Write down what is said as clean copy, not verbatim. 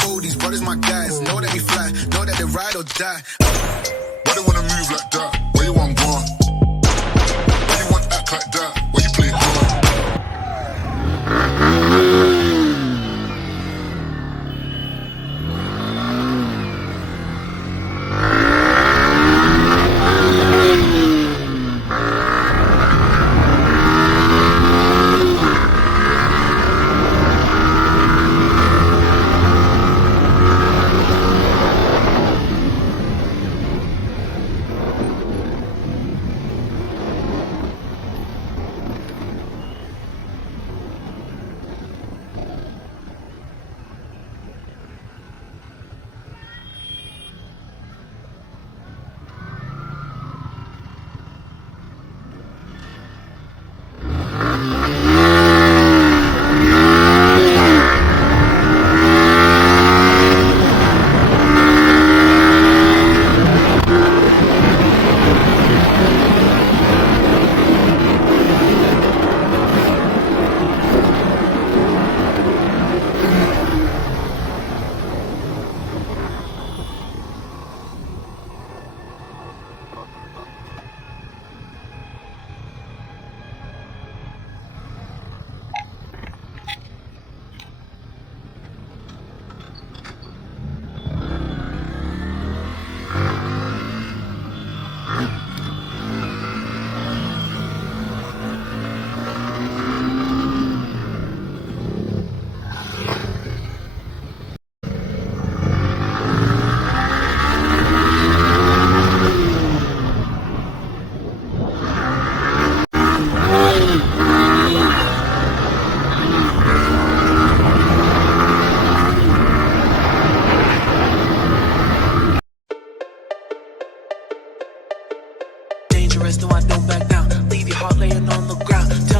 fool, these brothers my guys. Know that we fly, know that they ride or die. Why they wanna move like that? Where you want gone? Why you want act like that? Why you play hard? No, I don't back down. Leave your heart laying on the ground. Tell